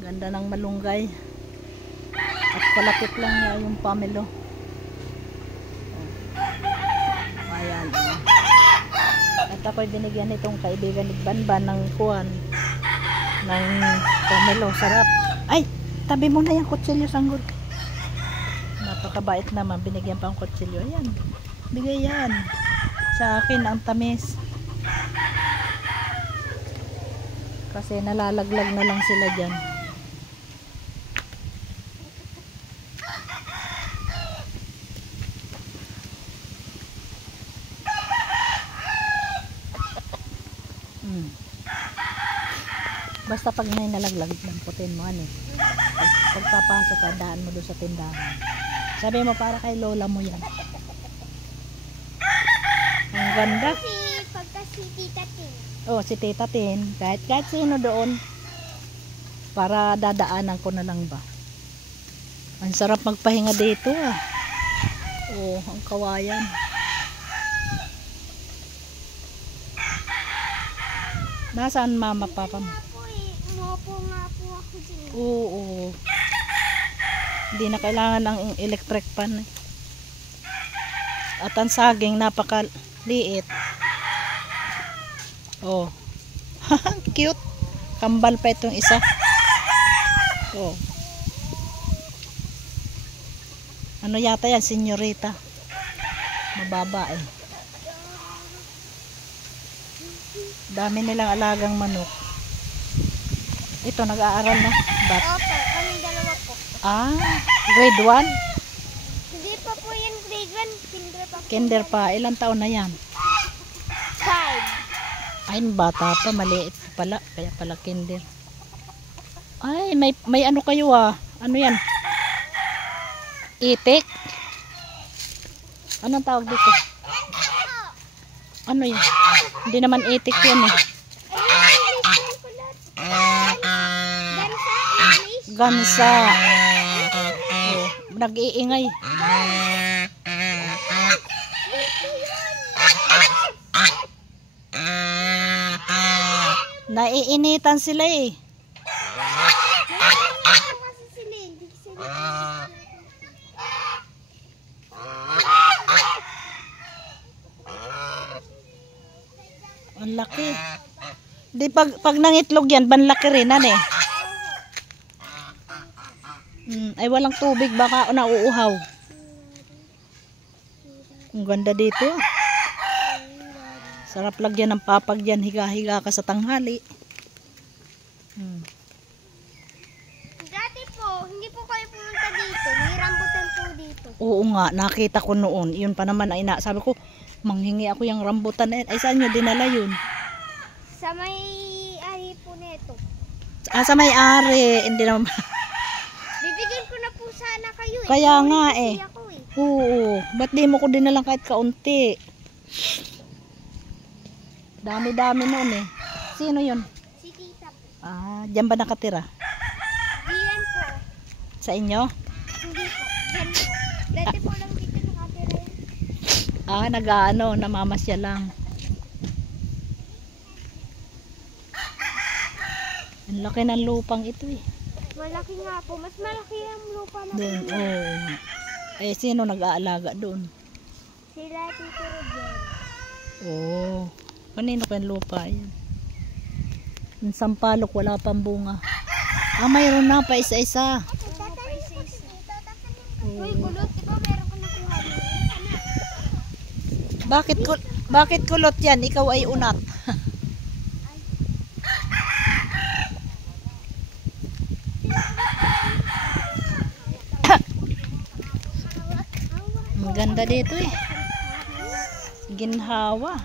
Ganda ng malunggay. At kalapit lang niya yung pamelo. Ayan. At ako'y binigyan itong kaibigan ni Banban ng kuwan. Ng pamelo. Sarap. Ay! Tabi mo na yung kutsilyo, sanggol. Napakabait naman. Binigyan pa ang kutsilyo. Ayan. Bigay yan. Sa akin ang tamis. Kasi nalalaglag na lang sila dyan. Basta pag may nalaglag, lamputin mo ano. Pagpapasok ka, daan mo doon sa tindahan. Sabi mo para kay lola mo yan. Ang ganda. Pagka si Tita Tin. Oh, si Tita Tin. Kahit sino doon. Para dadaanan ko na lang ba. Ang sarap magpahinga dito ah. Oh, ang kawayan. Nasaan mama papa mo? Umupo nga po ako dyan. Oo. Hindi na kailangan ng electric pan. At ang saging napakaliit. Oh. Cute. Kambal pa itong isa. Oh. Ano yata yan? Senyorita. Mababa eh. Dami nilang alagang manok. Ito, nag-aaral na. Opo, kami dalawa po. Ah, grade 1? Hindi pa po yan grade 1. Kinder pa po. Kinder pa. Ilang taon na yan? 5. Ay, bata pa. Maliit pala. Kaya pala kinder. Ay, may ano kayo ah. Ano yan? Itik? Anong tawag dito? Ano yan? Hindi naman itik yan eh. Gansa. Oh, nag-iingay. Naiinitan sila eh. Ang laki. Di pag nangitlog yan, banlaki rin eh. Ay walang tubig, baka nauuhaw. Ang ganda dito. Sarap lagyan ng papag yan, higa-higa ka sa tanghali. Dati po, hindi po kayo pumunta dito. May rambutan po dito. Oo nga, nakita ko noon. Yun pa naman ay sabi ko, manghingi ako yung rambutan. Ay saan nyo dinala yun? Sa may ari po neto. Ah, sa may-ari. Hindi naman. Bibigyan ko na po sana kayo eh. Kaya nga eh. Ako eh. Oo. Ba't di mo ko dinalang kahit kaunti? Dami-dami noon eh. Sino yun? Si Tita po. Ah, dyan ba nakatira? Diyan po. Sa inyo? Hindi po. Diyan po. Dati po lang dito nakatira yan. Ah, nag-ano, namamasya lang. Ang laki ng lupang ito eh. Malaki nga po. Mas malaki ang lupa na Doon, oh. Eh, sino nag-aalaga doon? sila Tito Rodel. Oh. Kanino ko yung lupa yan? Yung sampalok, wala pang bunga. Ah, mayroon na pa isa-isa. Uy, kulot. Ikaw meron ko nakuha dito. Bakit kulot yan? Ikaw ay unat. Ang ganda dito eh. Ginhawa.